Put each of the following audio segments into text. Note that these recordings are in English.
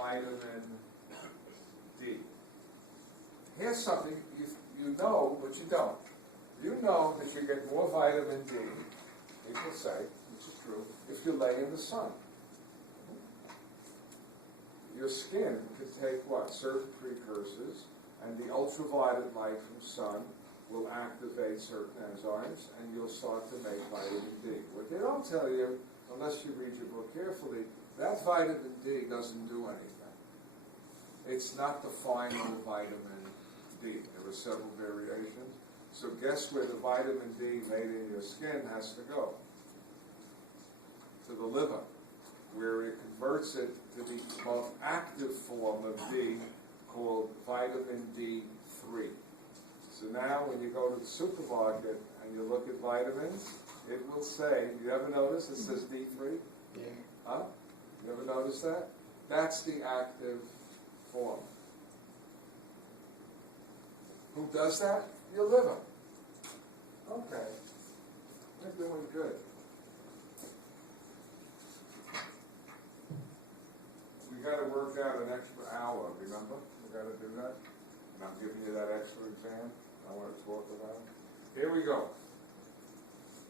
vitamin D. Here's something you know, but you don't. You know that you get more vitamin D, people say, which is true, if you lay in the sun. Your skin can take what? Certain precursors, and the ultraviolet light from sun will activate certain enzymes, and you'll start to make vitamin D. What they don't tell you, unless you read your book carefully, that vitamin D doesn't do anything. It's not the final vitamin D. There are several variations. So guess where the vitamin D made in your skin has to go? To the liver, where it converts it to the most active form of D called vitamin D3. So now when you go to the supermarket and you look at vitamins, it will say, you ever notice it says D3? Yeah. Huh? You ever notice that? That's the active form. Who does that? Your liver. Okay. We're doing good. We got to work out an extra hour, remember? We got to do that. And I'm giving you that extra exam I want to talk about. Here we go.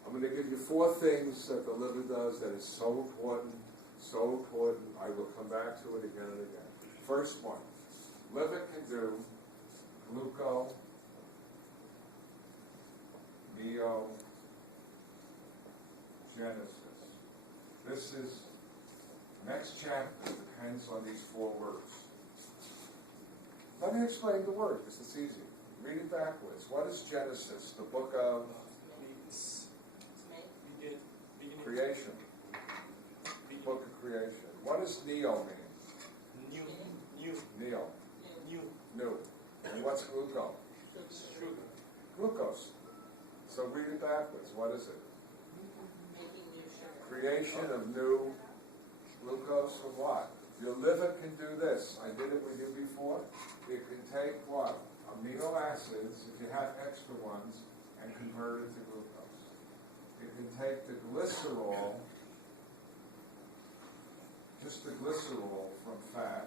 I'm going to give you 4 things that the liver does that is so important, so important. I will come back to it again and again. First one, liver can do gluconeogenesis. This is, next chapter depends on these 4 words. Let me explain the word, because it's easy. Read it backwards. What is Genesis? The book of creation. Book of creation. What does neo mean? Neo. New. And what's glucose? Sugar. Glucose. So read it backwards. What is it? Making new sugar. Creation of new glucose from what? Your liver can do this. I did it with you before. It can take what? Amino acids, if you have extra ones, and convert it to glucose. It can take the glycerol, just the glycerol from fat,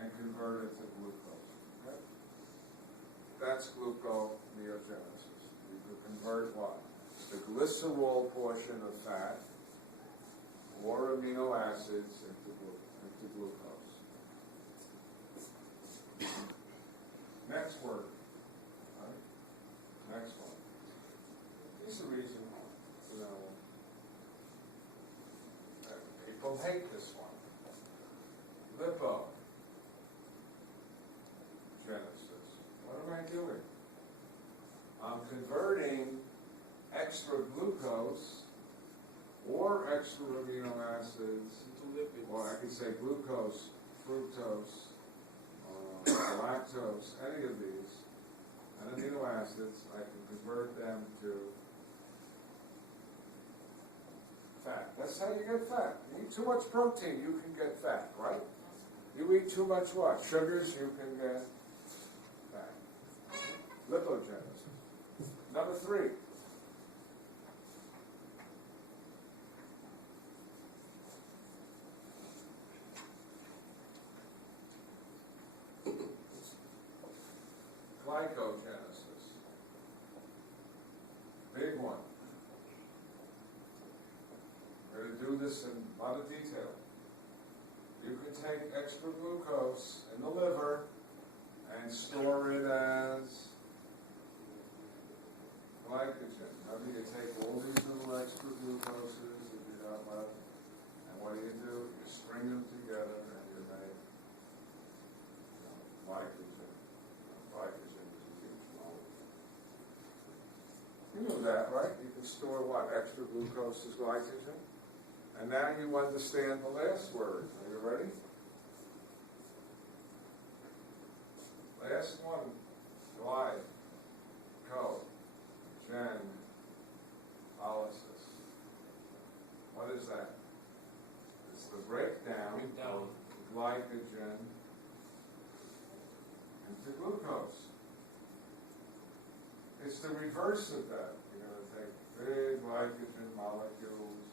and convert it to glucose. Okay? That's gluconeogenesis. You can convert what? The glycerol portion of fat or amino acids into glucose. Next word. Right? Next one. Here's the reason, that people hate this one. Lipogenesis. What am I doing? I'm converting extra glucose or extra amino acids, Into lipids. or I could say glucose, fructose, lactose, any of these, and amino acids, I can convert them to fat. That's how you get fat. You eat too much protein, you can get fat, right? You eat too much what? Sugars, you can get fat. Lipogenesis. Number 3. Glycogenesis. Big one. We're going to do this in a lot of detail. You can take extra glucose in the liver and store it as glycogen. Remember, you take all these little extra glucoses that you got left, and what do? You string them together and you make glycogen. Glycogen is a huge molecule. You knew that, right? You can store what? Extra glucose as glycogen? And now you understand the last word. Are you ready? Last one. Glycogenolysis. What is that? It's the breakdown of glycogen into glucose. It's the reverse of that. You're going to take big glycogen molecules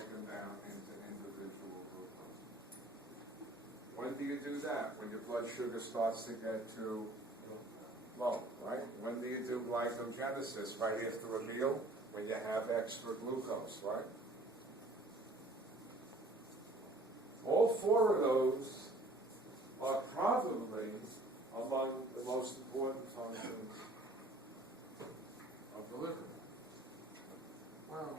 breaking down into individual glucose. When do you do that? When your blood sugar starts to get too low, right? When do you do glycogenesis? Right after a meal, when you have extra glucose, right? All four of those are probably among the most important functions of the liver. Wow.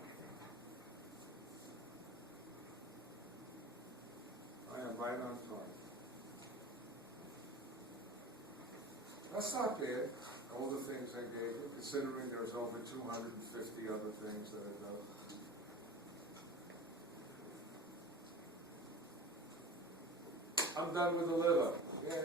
I am right on target. That's not bad, all the things I gave you, considering there's over 250 other things that it does. I'm done with the liver.